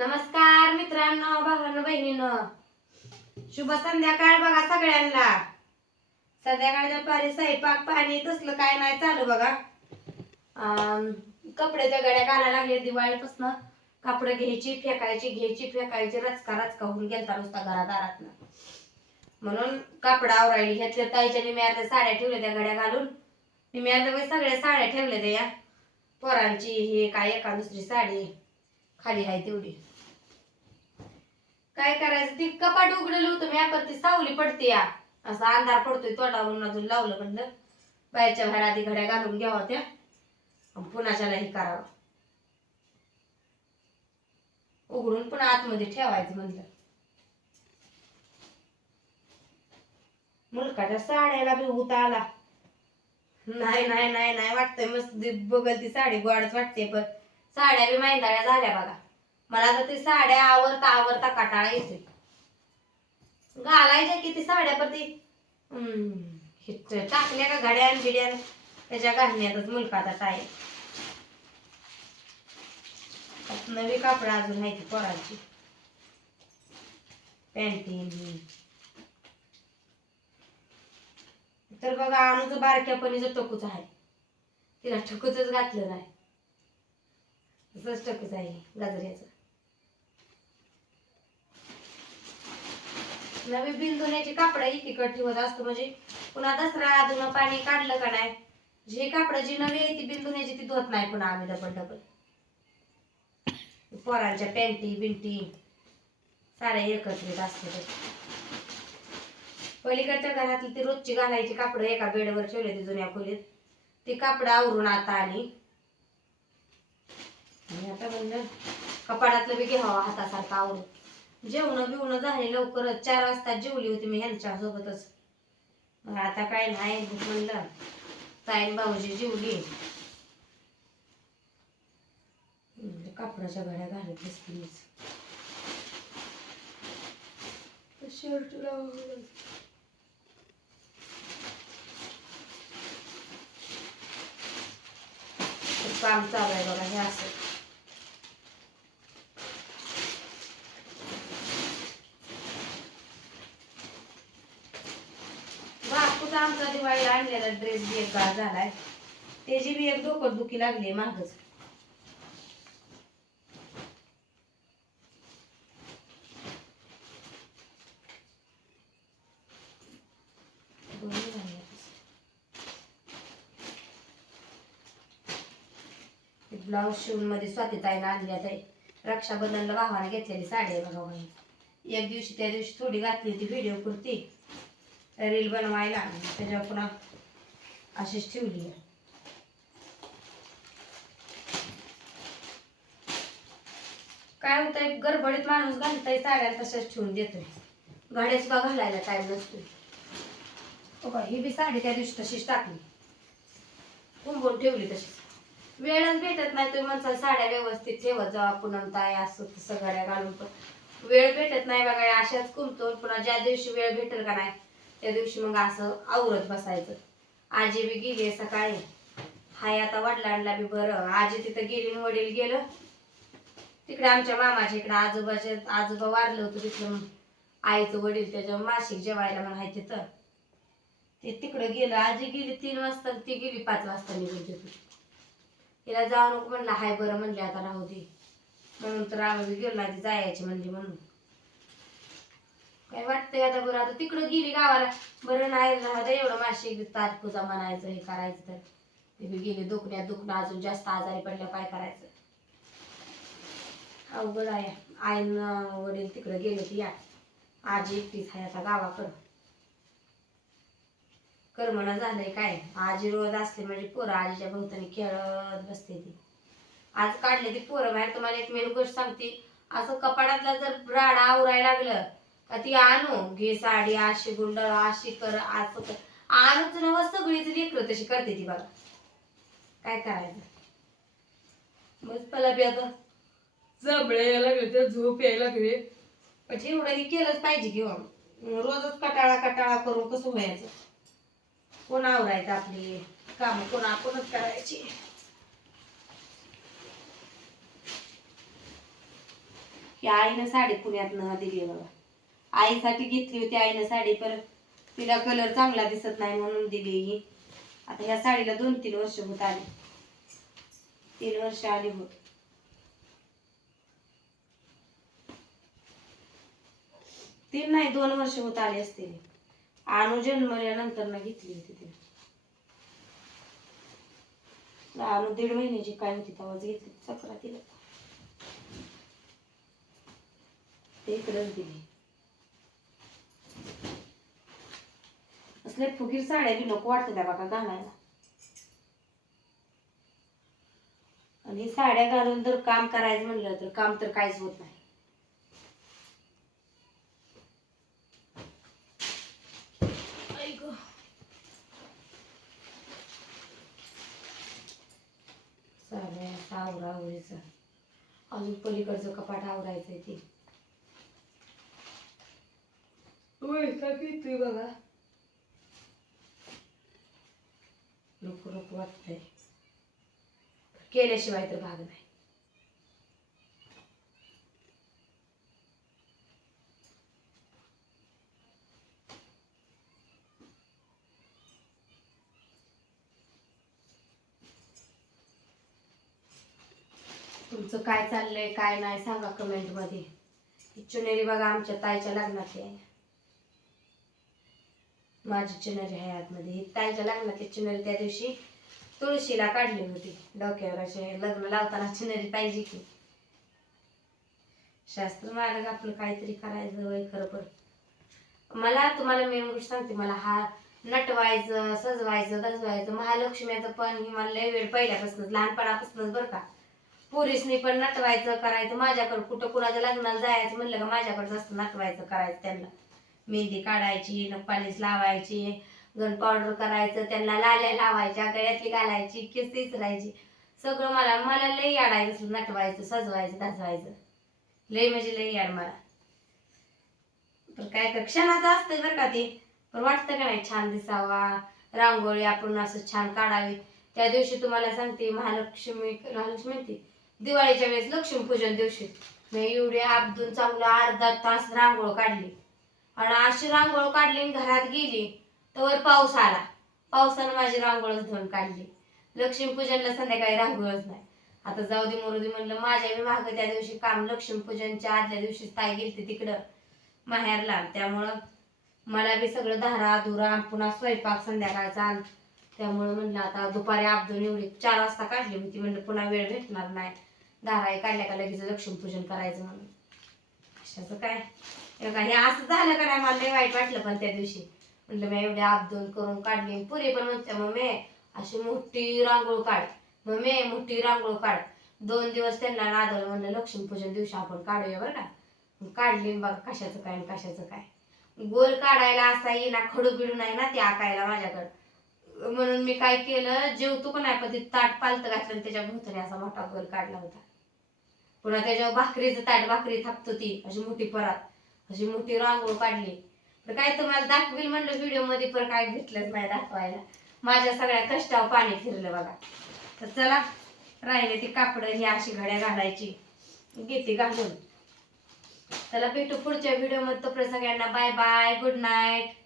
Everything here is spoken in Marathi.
नमस्कार मित्रांनो भावांनो बहिणीनं. शुभ संध्याकाळ बघा सगळ्यांना. संध्याकाळच्या पारी स्वयंपाक पाणी तसलं काय नाही चालू बघा. कपड्याच्या गड्या घालायला लागले दिवाळीपासून. कपडे घ्यायची फेकायची घ्यायची फेकायची रचका रचका होऊन गेलता नुसता घरादारात म्हणून कापड आवरायली ह्यातल्या ताईच्या निम्यातल्या साड्या ठेवल्या त्या गड्या घालून. निम्यातल्या बाई सगळ्या साड्या ठेवल्या त्या. या पोरांची हे काय एका दुसरी साडी. खाली आहे तेवढी. काय करायचं? ती कपाट उघडलं होतं मी आपण ती सावली पडते या. असा अंधार पडतोय तोंडावरून अजून लावलं म्हणलं. बाहेरच्या बाहेर आधी घड्या घालून घ्यावा त्या. आणि हे करावं. उघडून पण आतमध्ये ठेवायचं म्हणलं. मुलकाच्या साड्याला बी उता आला. नाही नाही नाही नाही वाटतंय मस्त बघल ती साडी गोडच वाटते पण साड्या बी मैदाळ्या झाल्या बघा. मला तर ते साड्या आवरता आवरता कटाळा येते घालायच्या किती साड्या परती टाकल्या का घड्यान बिड्यान? त्याच्या घालण्यातच मुलकाचा आहे नवी कापड अजून आहे ती पोरांची. पॅन्टीन. तर बघा आणूच बारक्यापणीचं टकूच आहे. तिला टकूच घातलं नाही. तसंच टकूच आहे गाजऱ्याचं. नवी बिन धुण्याची कापड एकीकडे ठेवत असतो. म्हणजे पुन्हा दसरा अजून पाणी काढलं का नाही? जे कापड जी नवी आहे ती बिन धुण्याची ती धुवत नाही पुन्हा आम्ही डबल डबल पोरांच्या पॅन्टी बिंटी साऱ्या एकत्रित असते पलीकडच्या घरातली ती रोजची घालायची कापड एका बेडवर ठेवले ती जुन्या खोलीत. ती कापड आवरून आता आली. आणि आता म्हणलं कपाडातलं बी घ्यावं हातासारखं आवरून. जेवण बिवणं झाले लवकरच. चार वाजता जेवली होती मी ह्यांच्या सोबतच. आता काय नाही म्हणलं. ताईन भाऊजी जेवली. कापडाच्या घड्या घालत बसली मीच. शर्ट काम चालू आहे बघा हे असं. बापूचा आमचा दिवाळी आणलेला ड्रेस बी एक गाळ झालाय. त्याची बी एक डोकं दुखी लागली मागच. ब्लाऊज शिवून मध्ये स्वातीताईनं आणल्या ताई. रक्षाबंधनला भावाने घेतलेली साडी आहे बघा एक दिवशी त्या दिवशी थोडी घातली होती व्हिडिओ कुर्ती रील बनवायला त्याच्यावर पुन्हा अशीच ठेवली आहे. काय होतंय गडबडीत माणूस घालताय साड्या तशाच ठेवून देतोय. गाड्या सुद्धा घालायला टाइम नसतोय. हो का? ही बी साडी त्या दिवशी तशीच टाकली. कुंबून ठेवली तशीच. वेळच भेटत नाही तुम्ही म्हणता साड्या व्यवस्थित ठेवत जावा पुन्हा ताय असं तसं घड्या घालून पण. वेळ भेटत नाही बघा अशाच कुंपतो पुन्हा ज्या दिवशी वेळ भेटेल का नाही त्या दिवशी मग असं आवरत बसायचं. आजी बी गेली सकाळी. हाय आता वडिलांना बी बरं. आजी तिथं गेली वडील गेलं. तिकडे आमच्या मामाच्या इकडे आजोबाच्या आजोबा वारलं होतं तिथलं आईचं वडील त्याच्या मासिक जेवायला म्हणून आहे तिथं. ते तिकडं गेलं. आजी गेली तीन वाजता ती गेली पाच वाजता निघून तिथून. तिला जाऊ नको म्हणलं. हाय बरं म्हणले आता राहू दे. म्हणून तर आम्ही गेलो ना ती जायची म्हणली म्हणून. काय वाटतंय आता बरं? आता तिकडं गेली गावाला. बरं नाही राहता एवढं मासिक ताट म्हणायचं हे करायचं तर. ते बी गेले दुखण्यात दुखणं अजून जास्त आजारी पडल्या काय करायचं. अवघड आहे. आईनं वडील तिकडे गेले ती या. आजी एकटीच आहे आता गावाकडं. करमणं झालंय काय? आजी रोज असते म्हणजे पोरं आजीच्या भोवतानी खेळत बसते ती. आज काढले ती पोरं बाहेर तुम्हाला एक मेन गोष्ट सांगते. असं कपाडातला जर राडा आवरायला लागलं ती आणू घे साडी अशी गुंडळ अशी कर असं कर. आणूच नव सगळीच लेकरं तशी करते ती बघा काय करायचं? मग मला बी आता जबडे यायला तर झोप यायला लागले. म्हणजे एवढं हे केलंच पाहिजे किंवा रोजच कटाळा कटाळा करून कसं व्हायचं? कोण आवरायचं आपली काम? कोण आपणच करायची? आईनं साडी पुण्यातनं दिली बघा आईसाठी घेतली होती आईनं साडी पर तिला कलर चांगला दिसत नाही म्हणून दिली ही. आता ह्या साडीला दोन तीन वर्ष होत आली. तीन वर्ष आली होत. तीन नाही दोन वर्ष होत आली असते. आणू जन्मल्यानंतर ना घेतली होती तिने आणू दीड महिन्याची काय होती तेव्हाच घेतली चक्रा तिला ते इकडेच दिली. असले फुगीर साड्या बी नको वाटत त्या बघा घालायला. आणि साड्या घालून जर काम करायचं म्हणलं तर काम तर काहीच होत नाही. साड्या आवरावरीचं. अजून पलीकडचं कपाट आवरायचंय ते. बघा. नको नको वाटतंय. केल्याशिवाय तर भाग नाही. तुमचं काय चाललंय काय नाही सांगा कमेंटमध्ये ही चुनेरी बघा आमच्या ताईच्या लग्नात आहे. माझी चुनरी आहे आतमध्ये. ही ताईच्या लग्नातली चुनरी त्या दिवशी तुळशीला काढली होती. डोक्यावर असे लग्न लावताना चुनरी पाहिजे की. शास्त्र मार्ग आपलं काहीतरी करायचं वय खरं पण. मला तुम्हाला मेन गोष्ट सांगते मला हा नटवायचं सजवायचं गजवायचं महालक्ष्मीचं पण ही मला लय वेळ पहिल्यापासूनच लहानपणापासूनच बरं का. पोरीसनी पण नटवायचं करायचं माझ्याकडं कुठं कुणाच्या लग्नाला जायचं म्हणलं का माझ्याकडं असतं नटवायचं करायचं त्यांना. मेहंदी काढायची नखपालीस लावायची गन पावडर करायचं त्यांना लाल्या लावायच्या गळ्यातली घालायची केस इचरायची सगळं मला मला लई आडायचं नटवायचं सजवायचं गाजवायचं. लई म्हणजे लई याड मला. तर काय कर क्षणाचं असतं बरं का ते. पण वाटतं का नाही छान दिसावा रांगोळी आपण असं छान काढावी. त्या दिवशी तुम्हाला सांगते महालक्ष्मी महालक्ष्मी म्हणते दिवाळीच्या वेळेस लक्ष्मीपूजन दिवशी. मी एवढे आपदून चांगलं अर्धा तास रांगोळ काढली. आणि अशी रांगोळ काढली आणि घरात गेली तर पाऊस आला. पावसानं माझी रांगोळच धुवून काढली. लक्ष्मीपूजनला संध्याकाळी रांगोळच नाही. आता जाऊ दे मरू म्हणलं माझ्या बी मागं त्या दिवशी काम लक्ष्मीपूजनच्या आदल्या दिवशी ताई गेलते तिकडं माहेरला. त्यामुळं मला बी सगळं धारा धुरा पुन्हा स्वयंपाक संध्याकाळचा त्यामुळं म्हणलं आता दुपारी आपदून एवढी चार वाजता काढली होती. म्हणलं पुन्हा वेळ भेटणार नाही. धाराही काढल्या का लगेच लक्ष्मीपूजन करायचं म्हणून. अशाचं काय? का हे असं झालं का नाही? मला लय वाईट वाटलं पण त्या दिवशी. म्हटलं मी एवढे आपदोन करून काढली पुरी पण म्हणते मग मी अशी मोठी रांगोळ काढ. मग मे मोठी रांगोळ काढ. दोन दिवस त्यांना नादळ म्हणलं लक्ष्मीपूजन दिवशी आपण काढूया बरं का? काढली बघ कशाचं काय कशाचं काय. गोल काढायला असा येईना खडू बिडू नाही ना ते आकायला माझ्याकडं. म्हणून मी काय केलं जेवतो पण नाही पण ते ताट पालत घातलं आणि त्याच्या भोवताने असा मोठा गोल काढला होता. पुन्हा त्याच्यावर भाकरीचं ताट भाकरी थापतो ती अशी मोठी परात. अशी मोठी रांगोळ काढली. तर काय तुम्हाला दाखवील म्हणलं व्हिडिओमध्ये पण काय घेतलंच नाही दाखवायला. माझ्या सगळ्या कष्टावर पाणी फिरलं बघा. तर चला राहिले ती कापड ही अशी घड्या घालायची. घेते घालून. चला भेटू पुढच्या व्हिडिओमध्ये. तोपर्यंत सगळ्यांना बाय बाय गुड नाईट